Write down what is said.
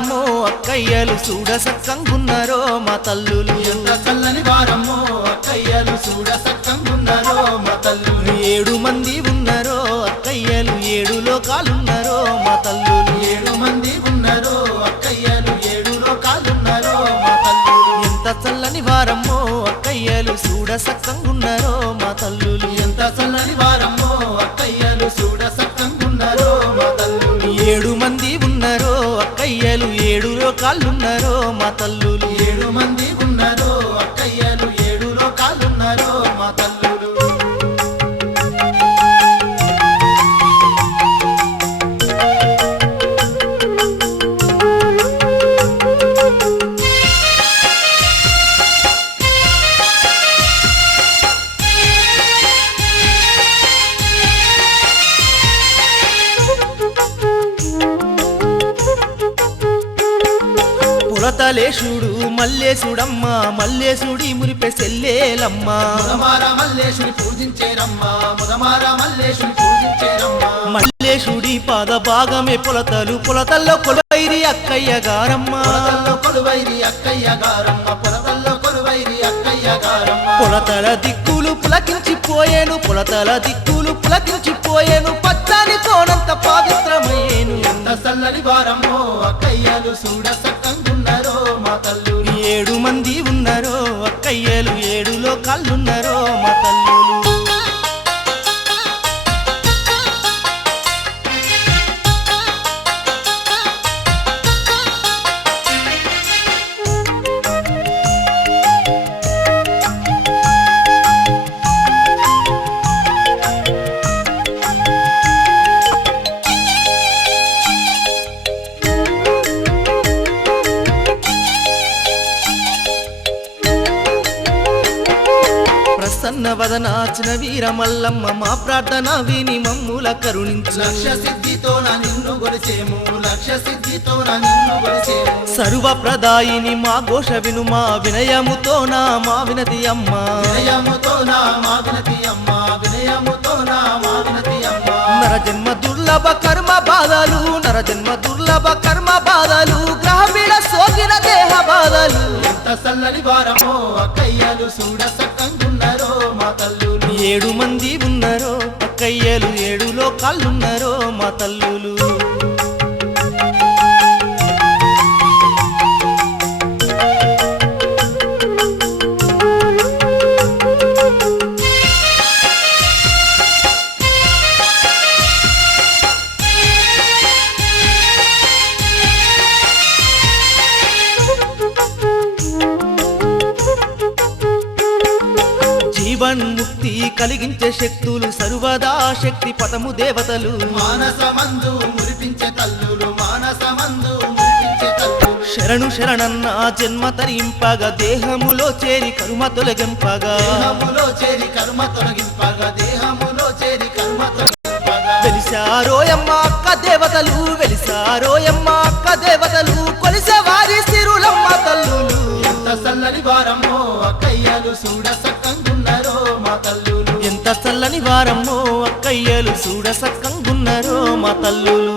వారమ్మో అక్కయ్యలు చూడ సక్కంగున్నారో మా తల్లులు ఎంత చల్లని వారమ్మో అక్కయ్యలు చూడ సక్కంగున్నారో మా తల్లులు 7 మంది ఉన్నారో అక్కయ్యలు 7 లోకాలున్నారో మా తల్లులు 7 మంది ఉన్నారో అక్కయ్యలు 7 లోకాలున్నారో మా తల్లులు ఎంత చల్లని వారమ్మో అక్కయ్యలు చూడ సక్కంగున్నారో మా తల్లులు ఎంత చల్లని వారమ్మో అక్కయ్యలు చూడ సక్కంగున్నారో మా తల్లులు 7 మంది ఉన్నారో అక్కయ్యలు 7 లోకాలున్నారో మా తల్లులు 7 మంది ఉన్నారో అక్కయ్యలు 7 లోకాలున్నారో మా తల్లులు పులతలేశుడు మల్లేశుడమ్మ మల్లేశుడి మురిపె సెల్లేలమ్మ ముదమార మల్లేశుని పూజించేరమ్మా ముదమార మల్లేశుని పూజించేరమ్మా మల్లేశుడి పాద భాగమే పులతలు పులతల్లో కొలువైరి అక్కయ్య గారమ్మ పొలతల్లో కొలువైరి అక్కయ్య గారమ్మ పొలతల్లో కొలువైరి అక్కయ్య గారమ్మ పులతల దిక్కులు పులకించిపోయేను పులతల దిక్కులు పులకించిపోయేను పచ్చని కోనంత పవిత్రమయ్యేను ఎంత చల్లని వారమ్మో అక్కయ్యలు చూడ సక్కంగున్నారో మా తల్లులు 7 మంది ఉన్నారో అక్కయ్యలు 7 లోకాలున్నారో మా తల్లులు ప్రసన్న వదనాచిన వీర మల్లమ్మ మా ప్రార్థన విని మమ్ముల కరుణించు లక్ష్య సిద్ధితో నా నిన్ను గొలిచేము లక్ష్య సిద్ధితో నా నిన్ను గొలిచేము సర్వ ప్రదాయిని మా ఘోష విను మా వినయముతో నా మా వినతి అమ్మ వినయముతో నా మా వినతి అమ్మ వినయముతో నా మా వినతి అమ్మ నరజన్మ దుర్లభ కర్మ బాధలు నరజన్మ దుర్లభ కర్మ బాధలు గ్రహపీడ సోకిన దేహ బాధలు ఎంత చల్లని వారమో అక్కయ్యలు చూడ సక్కంగున్నారో మా తల్లులు 7 మంది ఉన్నారో అక్కయ్యలు 7 లోకాలున్నారో మా తల్లులు జీవన్ముక్తి కలిగించే శక్తులు సర్వదా శక్తి పదము దేవతలు మానసమందు మురిపించే తల్లులు మానసమందు మురిపించే తల్లులు శరణు శరణన్న జన్మ తరింపగా దేహములో చేరి కర్మ తొలగింపగా దేహములో చేరి కర్మ తొలగింపగా దేహములో చేరి కర్మ తొలగింపగా వెలిసారోయమ్మ అక్క దేవతలు వెలిసారోయమ్మ అక్క దేవతలు కొలిసే వారి సిరులమ్మ తల్లులు ఎంత చల్లని వారమ్మో అక్కయ్యలు చూడ సక్కంగున్నారో మా తల్లులు ఎంత చల్లని వారమ్మో అక్కయ్యలు చూడ సక్కంగున్నారో మా తల్లులు